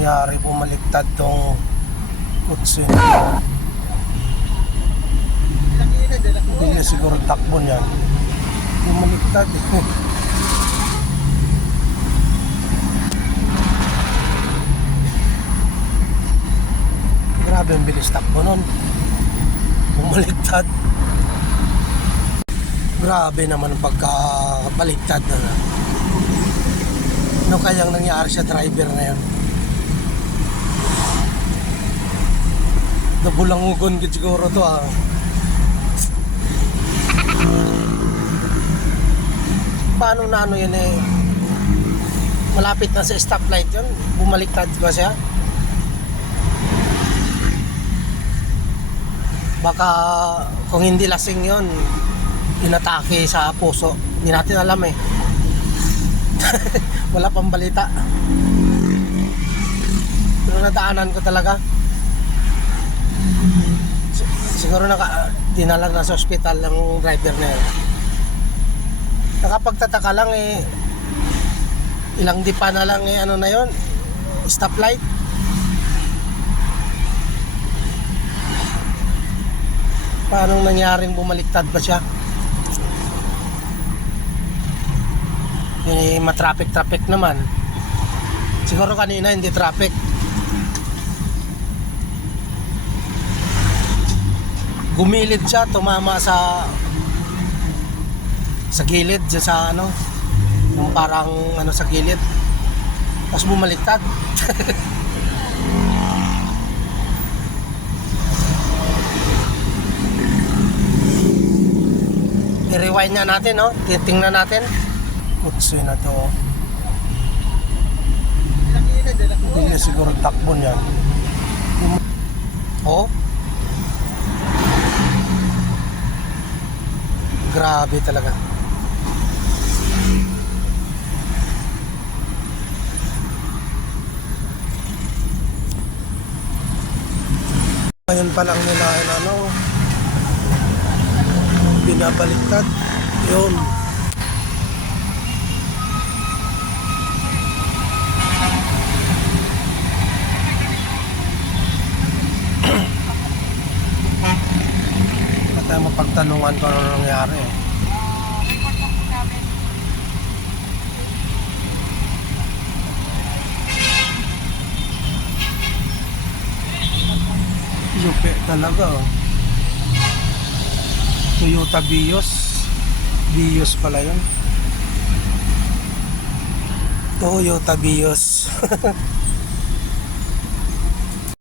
nangyari, bumaliktad tong kutsi nito. Hindi niya siguro takbo niyan. Bumaliktad eh. Grabe ang bilis takbo nun. Bumaliktad. Grabe naman ang pagkabaliktad na. Ano kayang nangyari sa driver na yun? Nabulangugon gid siguro to ah. Paano na ano yun eh? Malapit na sa stoplight yun. Bumaliktad ba siya? Baka kung hindi lasing yun, inatake sa puso. Hindi natin alam eh. Wala pang balita. Pero nadaanan ko talaga. Siguro dinala na sa ospital ng driver na yun. Nakapagtataka lang eh, ilang dipa na lang eh, ano na yun, stoplight. Paano nangyaring bumaliktad ba siya? Eh, matraffic naman. Siguro kanina hindi traffic. Gumilid siya, tumama sa gilid dyan sa ano, yung parang ano sa gilid, tapos bumaliktad. I-rewind na natin, no? Titingnan natin. Kutsi na to. Hindi niya siguro takbo niyan. Oh? Grabe talaga. Ngayon pa lang nila ano, binabaliktad yun. Wala tayong mapagtanungan kung ano nangyari eh. Yupe talaga oh. Toyota Vios pala yun. Toyota Vios.